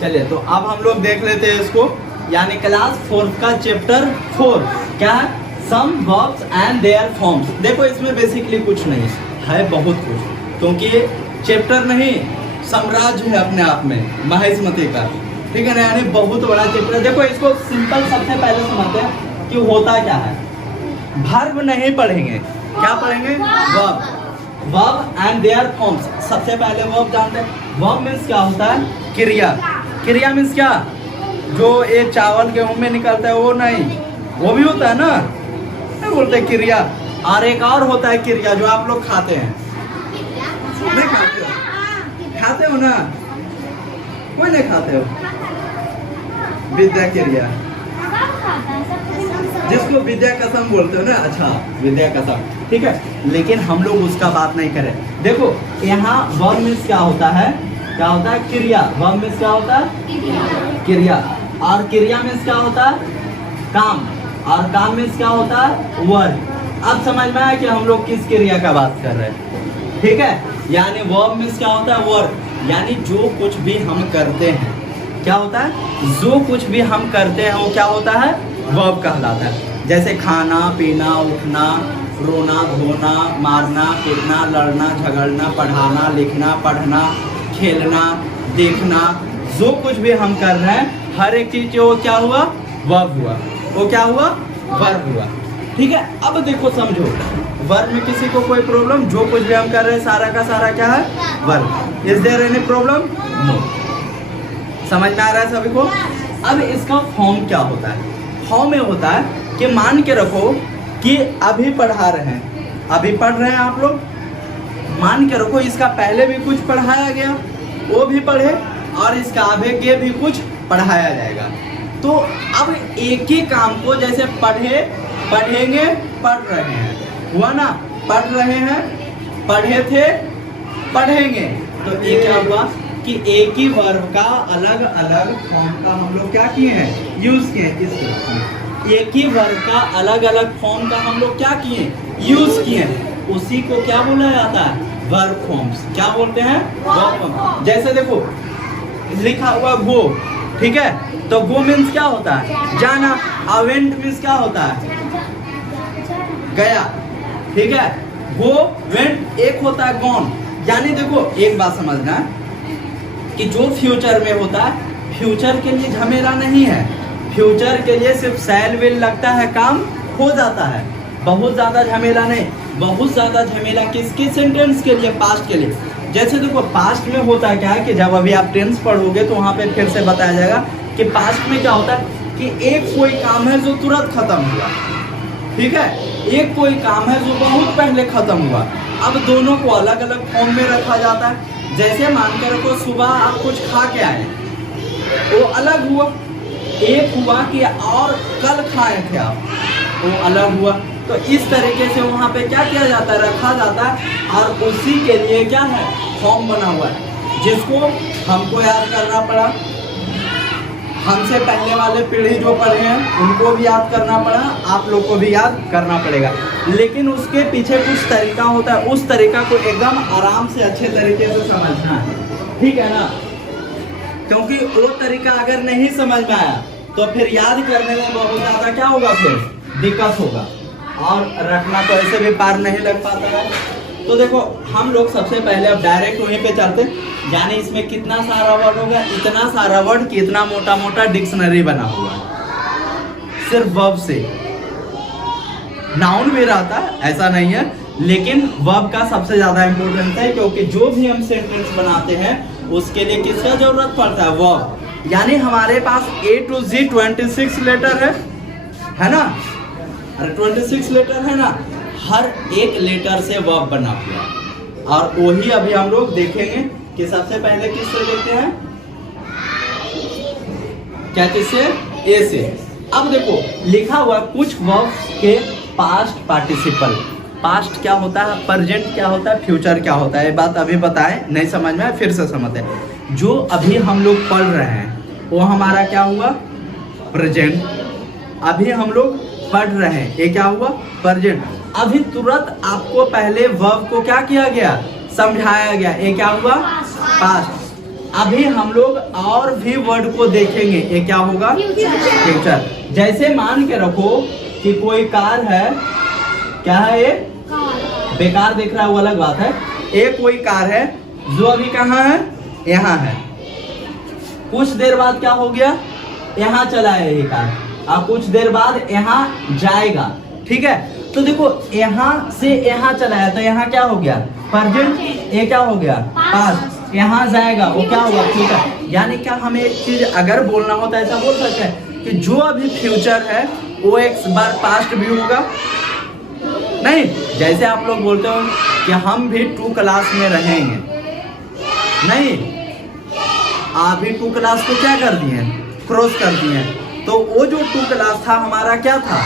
चलिए तो अब हम लोग देख लेते हैं इसको, यानी क्लास 4 का चैप्टर 4 क्या है, some verbs and their forms. देखो इसमें बेसिकली कुछ नहीं है, बहुत कुछ, क्योंकि चैप्टर नहीं साम्राज्य है अपने आप में महेशमती का, ठीक है ना, यानी बहुत बड़ा चैप्टर। देखो इसको सिंपल सबसे पहले समझते हैं कि होता क्या है। वर्ब नहीं पढ़ेंगे, क्या पढ़ेंगे, verb, verb and their forms. सबसे पहले वर्ब जानते हैं, वर्ब मीन्स क्या होता है, क्रिया। क्रिया मीन्स क्या, जो ये चावल गेहूं में निकलता है वो नहीं, वो भी होता है ना, नहीं बोलते हैं क्रिया। और एक और होता है क्रिया जो आप लोग खाते हैं, नहीं खाते हो, खाते हो ना, कोई नहीं खाते हो, विद्या क्रिया, जिसको विद्या कसम बोलते हो ना, अच्छा विद्या कसम, ठीक है। लेकिन हम लोग उसका बात नहीं करें। देखो यहाँ वर्ब मीन्स क्या होता है, क्या होता है, क्रिया। वर्ब मीन्स क्या होता है, क्रिया। और क्रिया मीन्स क्या होता है, काम। और काम मीन्स क्या होता है, वर्ब। अब समझ में आया कि हम लोग किस क्रिया का बात कर रहे हैं, ठीक है। यानी वर्ब मीन्स क्या होता है, वर्ब, यानी जो कुछ भी हम करते हैं, क्या होता है, जो कुछ भी हम करते हैं वो क्या होता है, वर्ब कहलाता है। जैसे खाना पीना, उठना, रोना धोना, मारना पीटना, लड़ना झगड़ना, पढ़ाना लिखना, पढ़ना, खेलना, देखना, जो कुछ भी हम कर रहे हैं हर एक चीज वो क्या हुआ, वर्ब हुआ, वो क्या हुआ, वर्ब हुआ, ठीक है। अब देखो समझो, वर्ब में किसी को कोई प्रॉब्लम, जो कुछ भी हम कर रहे हैं सारा का सारा क्या है, verb. Is there any problem, no. समझ में आ रहा है सभी को। अब इसका फॉर्म क्या होता है, फॉर्म में होता है कि मान के रखो कि अभी पढ़ा रहे हैं, अभी पढ़ रहे हैं आप लोग, मान के रखो इसका पहले भी कुछ पढ़ाया गया, वो भी पढ़े, और इसका आगे भी कुछ पढ़ाया जाएगा। तो अब एक ही काम को जैसे पढ़े, पढ़ेंगे, पढ़ रहे हैं, हुआ ना, पढ़ रहे हैं, पढ़े थे, पढ़ेंगे। तो ये क्या हुआ कि एक ही वर्ब का अलग अलग फॉर्म का हम लोग क्या किए हैं, यूज किए हैं। इसको एक ही वर्ब का अलग अलग फॉर्म का हम लोग क्या किए, यूज किए, उसी को क्या बोला जाता है, वर्ब फॉर्म्स। क्या बोलते हैं, वर्ब फॉर्म। जैसे देखो लिखा हुआ गो, ठीक है, तो गो मीन्स क्या होता है, जाना। अवेंट मीन्स क्या होता है, गया, ठीक है। गो वेंट एक होता है गॉन। यानी देखो एक बात समझना कि जो फ्यूचर में होता है, फ्यूचर के लिए झमेला नहीं है, फ्यूचर के लिए सिर्फ सैल विल लगता है, काम हो जाता है, बहुत ज्यादा झमेला नहीं। बहुत ज्यादा झमेला किसके सेंटेंस के लिए, पास्ट के लिए। जैसे देखो पास्ट में होता क्या है कि जब अभी आप टेंस पढ़ोगे तो वहां पे फिर से बताया जाएगा कि पास्ट में क्या होता है कि एक कोई काम है जो तुरंत खत्म हुआ, ठीक है, एक कोई काम है जो बहुत पहले खत्म हुआ। अब दोनों को अलग अलग फॉर्म में रखा जाता है। जैसे मान कर रखो सुबह आप कुछ खा के आए, वो अलग हुआ, एक हुआ कि और कल खाए थे आप, वो अलग हुआ। तो इस तरीके से वहाँ पे क्या किया जाता है, रखा जाता है, और उसी के लिए क्या है, फॉर्म बना हुआ है, जिसको हमको याद करना पड़ा, हमसे पहले वाले पीढ़ी जो पढ़े हैं उनको भी याद करना पड़ा, आप लोग को भी याद करना पड़ेगा। लेकिन उसके पीछे कुछ तरीका होता है, उस तरीका को एकदम आराम से अच्छे तरीके से समझना है, ठीक है ना। क्योंकि वो तरीका अगर नहीं समझ में आया तो फिर याद करने में बहुत ज़्यादा क्या होगा, फिर दिक्कत होगा, और रखना तो ऐसे भी पार नहीं लग पाता है। तो देखो हम लोग सबसे पहले अब डायरेक्ट वहीं पे चलते, यानी इसमें कितना सारा वर्ड होगा, इतना सारा वर्ड कि इतना मोटा मोटा डिक्शनरी बना हुआ है सिर्फ वर्ब से। नाउन भी रहता है, ऐसा नहीं है, लेकिन वर्ब का सबसे ज्यादा इंपॉर्टेंस है, क्योंकि जो भी हम सेंटेंस बनाते हैं उसके लिए किसका जरूरत पड़ता है, वर्ब। यानी हमारे पास A to Z 26 लेटर है ना, अरे 26 लेटर है ना, हर एक लेटर से वर्ब बना हुआ। और वही अभी हम लोग देखेंगे कि सबसे पहले किससे देखते हैं, क्या किससे, ए से। अब देखो लिखा हुआ कुछ वर्ब्स के पास्ट पार्टिसिपल, पास्ट क्या होता है, प्रेजेंट क्या होता है, फ्यूचर क्या होता है, ये बात अभी बताएं, नहीं समझ में फिर से समझते हैं। जो अभी हम लोग पढ़ रहे हैं वो हमारा क्या हुआ, प्रेजेंट। अभी हम लोग पढ़ रहे हैं, ये क्या हुआ, प्रेजेंट। अभी तुरंत आपको पहले वर्ब को क्या किया गया, समझाया गया, ये क्या हुआ, पास्ट। अभी हम लोग और भी वर्ड को देखेंगे। ये क्या होगा? फ्यूचर। जैसे मान के रखो कि कोई कार है, क्या है ये? बेकार दिख रहा है वो अलग बात है। एक कोई कार है जो अभी कहाँ है? यहाँ है। कुछ देर बाद क्या हो गया? यहाँ चला है ये कार, और कुछ देर बाद यहाँ जाएगा। ठीक है, तो देखो यहाँ से यहाँ चला है तो यहाँ क्या हो गया? प्रेजेंट। ये क्या हो गया? पास्ट। यहाँ जाएगा वो क्या होगा? फ्यूचर। यानी क्या हमें एक चीज अगर बोलना होता है ऐसा बोल सकते हैं कि जो अभी फ्यूचर है वो एक बार पास्ट भी होगा? नहीं। जैसे आप लोग बोलते हो कि हम भी 2 क्लास में रहेंगे, नहीं, आप भी 2 क्लास को क्या कर दिए? क्रॉस कर दिए। तो वो जो 2 क्लास था हमारा क्या था?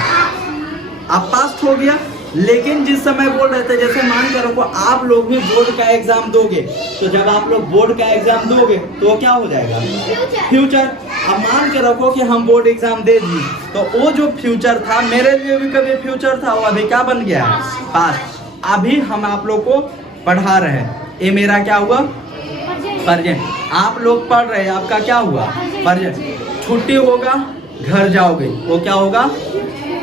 अब पास्ट हो गया। लेकिन जिस समय बोल रहे थे, जैसे मान कर रखो आप लोग भी बोर्ड का एग्जाम दोगे, तो जब आप लोग बोर्ड का एग्जाम दोगे तो वो क्या हो जाएगा? फ्यूचर। अब मान के रखो कि हम बोर्ड एग्जाम दे दिए, तो वो जो फ्यूचर था मेरे लिए भी कभी फ्यूचर था, वो अभी क्या बन गया है? पास्ट। अभी हम आप लोग को पढ़ा रहे हैं, ये मेरा क्या हुआ? प्रेजेंट। आप लोग पढ़ रहे हैं, आपका क्या हुआ? प्रेजेंट। छुट्टी होगा, घर जाओगे, वो क्या होगा?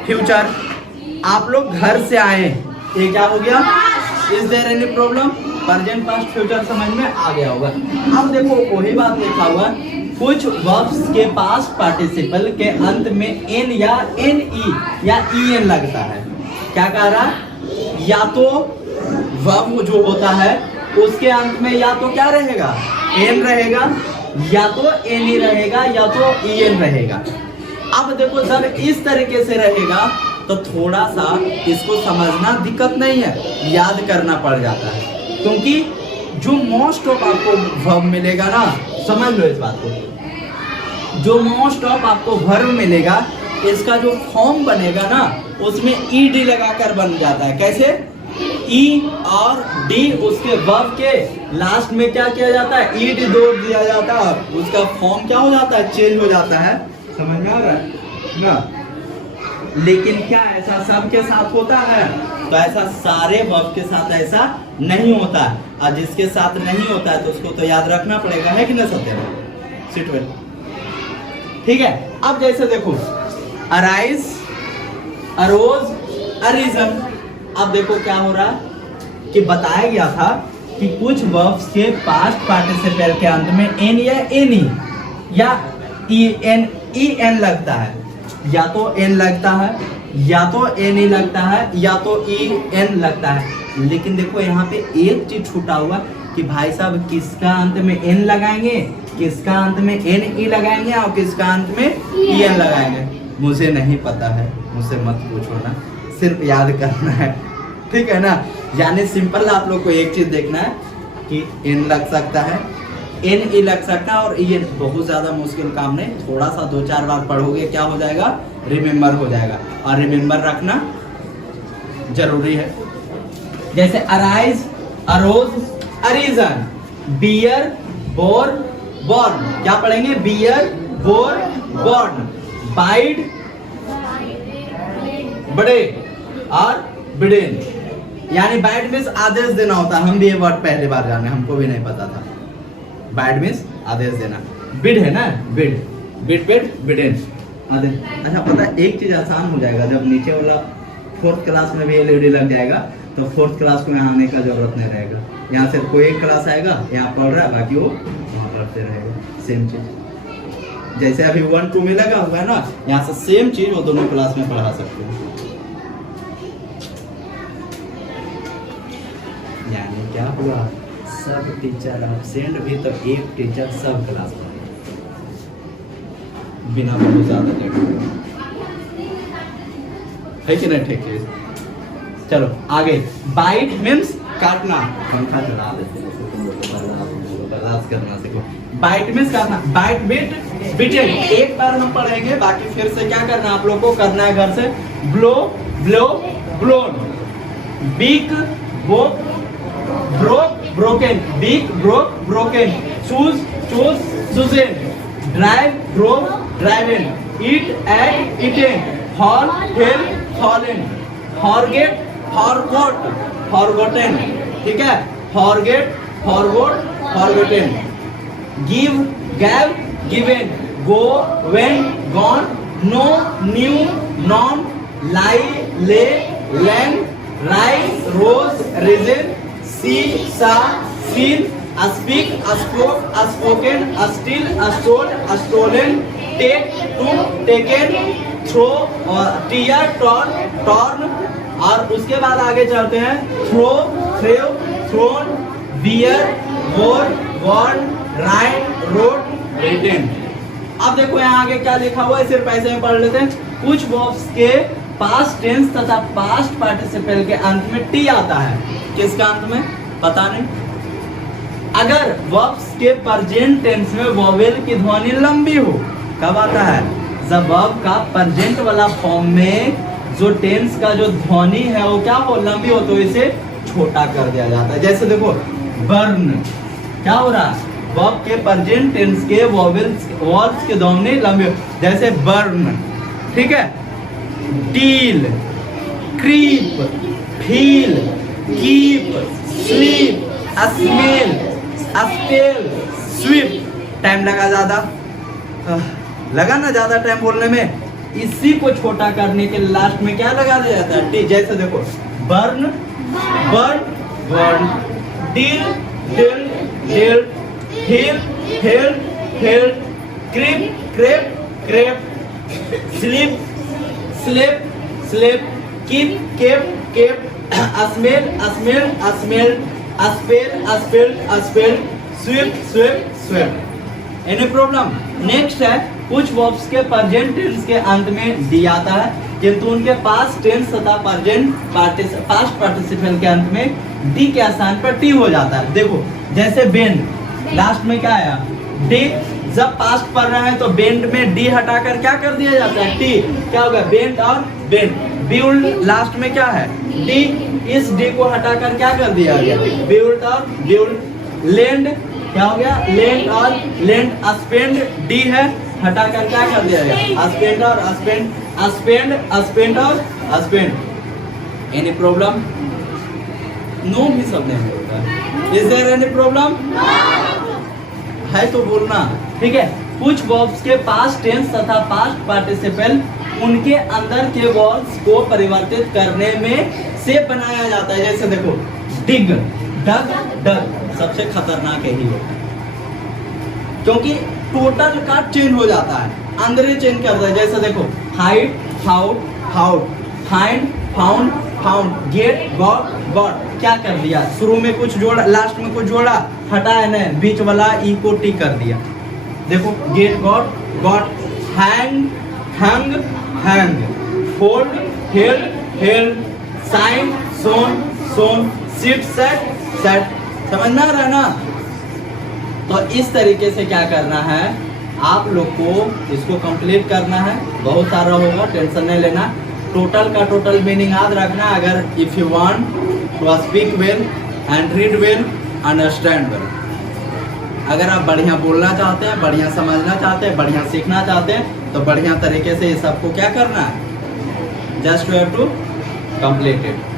फ्यूचर। आप लोग घर से आए, ये क्या हो गया? Is there any problem? Present, past, future समझ में आ गया होगा। अब देखो वही बात लिखा हुआ, कुछ वर्ब्स के पास्ट पार्टिसिपल के अंत में एन या एन ई या ई एन लगता है। क्या कह रहा? या तो वर्ब जो होता है उसके अंत में या तो क्या रहेगा? एन रहेगा, या तो एन ई रहेगा, या तो ई एन रहेगा। अब देखो जब इस तरीके से रहेगा तो थोड़ा सा इसको समझना दिक्कत नहीं है, याद करना पड़ जाता है, क्योंकि जो मोस्ट ऑफ आपको वर्ब मिलेगा ना, समझ लो इस बात को, जो मोस्ट ऑफ आपको वर्ब मिलेगा इसका जो फॉर्म बनेगा ना उसमें ई डी लगाकर बन जाता है। कैसे? ई और डी उसके वर्ब के लास्ट में क्या किया जाता है? ई डी जोड़ दिया जाता है, उसका फॉर्म क्या हो जाता है? चेंज हो जाता है। समझ में आ रहा है ना? लेकिन क्या ऐसा सबके साथ होता है? तो ऐसा सारे वर्ब के साथ ऐसा नहीं होता है, और जिसके साथ नहीं होता है तो उसको तो याद रखना पड़ेगा, है कि नहीं सत्य? सिट। ठीक है, अब जैसे देखो अराइज, अरोज, अरीजन। अब देखो क्या हो रहा है कि बताया गया था कि कुछ वर्ब्स के पास्ट पार्टिसिपल के अंत में एन या एनी या ई एन लगता है, या तो एन लगता है, या तो एन ई लगता है, या तो ई एन लगता है। लेकिन देखो यहाँ पे एक चीज छूटा हुआ कि भाई साहब किसका अंत में एन लगाएंगे, किसका अंत में एन ई लगाएंगे, और किसका अंत में ई एन लगाएंगे। मुझे नहीं पता है, मुझसे मत पूछो ना, सिर्फ याद करना है, ठीक है ना? यानी सिंपल आप लोग को एक चीज देखना है कि एन लग सकता है, एन ई लग सकता है, और ई एन। बहुत ज्यादा मुश्किल काम नहीं, थोड़ा सा 2-4 बार पढ़ोगे क्या हो जाएगा? रिमेम्बर हो जाएगा, और रिमेम्बर रखना जरूरी है। जैसे arise, arose, arisen, bear, bore, born. क्या पढ़ेंगे? बियर, बोर, बॉर्न, बाइड, बड़े, और बिडेन। यानी बाइड मीन्स आदेश देना होता है। हम भी ये वर्ड पहली बार जाने, हमको भी नहीं पता था। बाइड मीन्स आदेश देना। बिड है ना, बिड, बिड, बिड, बिडेन, आदेश। अच्छा पता है एक चीज आसान हो जाएगा, जब नीचे वाला 4th क्लास में भी एलईडी लग जाएगा तो 4th क्लास को यहाँ आने का जरूरत नहीं रहेगा। यहाँ सिर्फ कोई एक क्लास आएगा, यहाँ पढ़ रहा है, बाकी वो वहाँ पढ़ते रहेगा। सेम चीज जैसे अभी 1-2 में लगा हुआ है ना, यहाँ से सेम चीज वो दोनों क्लास में पढ़ा सकते हैं। यानी क्या हुआ? सब टीचर एब्सेंट भी तो एक टीचर सब क्लास में, बिना बहुत ज्यादा है कि नहीं? ठीक है, चलो आगे। बाइट मीन्स काटना। पंखा चला देते करना सीखो। बाइट मीन्स काटना। बाइट, बिट, बिटेन। एक बार हम पढ़ेंगे, बाकी फिर से क्या करना आप लोग को करना है घर से। Blow, blow, blown, break, broke, broke, broken, break, broke, broken, choose, choose, chosen, drive, drove, driven, eat, ate, eaten, fall, fell, fallen, forget, forgot, forgotten. ठीक है, forget, forgot, forgotten, give, gave, given, go, went, gone, know, knew, known, lie, lay, lain, rise, rose, risen, see, saw, seen, speak, spoke, spoken, steal, stole, stolen, take, took, taken, throw, tear, torn, torn, और उसके बाद आगे चलते हैं throw, थ्रेव, throne, beer, वोर, Warne, right, road, written. अब देखो यहाँ आगे क्या लिखा हुआ है, सिर्फ ऐसे में पढ़ लेते हैं। कुछ वर्ब्स के पास्ट टेंस तथा पास्ट पार्टिसिपल के अंत में टी आता है। किसका अंत में पता नहीं। अगर वर्ब्स के प्रेजेंट टेंस में वोवेल की ध्वनि लंबी हो, कब आता है? जब वर्ब का प्रेजेंट वाला फॉर्म में जो टेंस का जो ध्वनि है वो क्या हो, लंबी हो, तो इसे छोटा कर दिया जाता है। जैसे देखो बर्न, क्या हो रहा है? वर्ब के प्रेजेंट टेंस के वर्ब्स के ध्वनि लंबी हो, जैसे बर्न, ठीक है। Deal, creep, feel, keep, sleep, smell, spell, sweep. Time लगा ज्यादा, लगा ना ज्यादा टाइम बोलने में। इसी को छोटा करने के लास्ट में क्या लगा दिया जाता है? टी। जैसे देखो burn, burn, burn, deal, dealt, dealt, heal, hell, hell, creep, crept, crept, sleep, slept, slept, keep, kept, kept, smell, smell, smell, spell, spell, spell, sweep, sweep, sweep. Any problem? Next है कुछ verbs के present tense के अंत में D आता है, किंतु उनके पास्ट टेंस तथा पास्ट पार्टिसिपल के अंत में डी के स्थान पर टी हो जाता है। देखो जैसे बेंड, लास्ट में क्या आया? डी। जब पास्ट पढ़ रहे हैं तो बेंड में डी हटाकर क्या कर दिया जाता है? टी। क्या होगा? बेंड और बेंड। बिल्ड, लास्ट में क्या है? डी। इस डी को हटाकर क्या कर दिया गया? बिल्ड और बिल्ड। लेंड, क्या हो गया? लेंड और लेंड। स्पेंड, डी है, हटाकर क्या कर दिया गया? स्पेंड और स्पेंड, स्पेंड, स्पेंड और स्पेंड। Any problem? नो भी सब नहीं होता। Is there any problem? है तो बोलना, ठीक है। कुछ वर्ब्स के पास्ट टेंस तथा पास्ट पार्टिसिपल उनके अंदर के वर्ब्स को परिवर्तित करने में से बनाया जाता है। जैसे देखो डिग, डग, डग, सबसे खतरनाक यही होता है, क्योंकि टोटल का चेंज हो जाता है, अंदर ही चेंज करता है। जैसे देखो हाइड, हाउट, हाउट, find, found, found, get, got, got. क्या कर दिया? शुरू में कुछ जोड़ा, लास्ट में कुछ जोड़ा, हटाया नहीं, बीच वाला ई को टी कर दिया। देखो get, got, got, hang, hung, hang, fold, held, held, shine, shone, shone, sit, sat, sat. समझना रहा ना? तो इस तरीके से क्या करना है, आप लोग को इसको कंप्लीट करना है। बहुत सारा होगा, टेंशन नहीं लेना। टोटल का टोटल मीनिंग याद रखना। अगर if you want to speak well and read well, understand well, अगर आप बढ़िया बोलना चाहते हैं, बढ़िया समझना चाहते हैं, बढ़िया सीखना चाहते हैं, तो बढ़िया तरीके से ये सबको क्या करना है? Just you have to complete it.